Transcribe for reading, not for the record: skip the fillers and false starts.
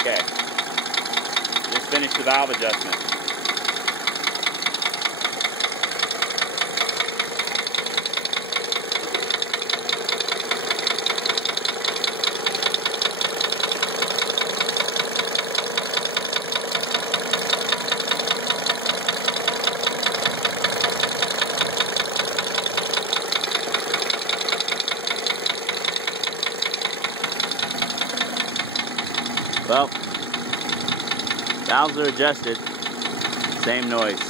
Okay. Just finished the valve adjustment. Well, valves are adjusted, same noise.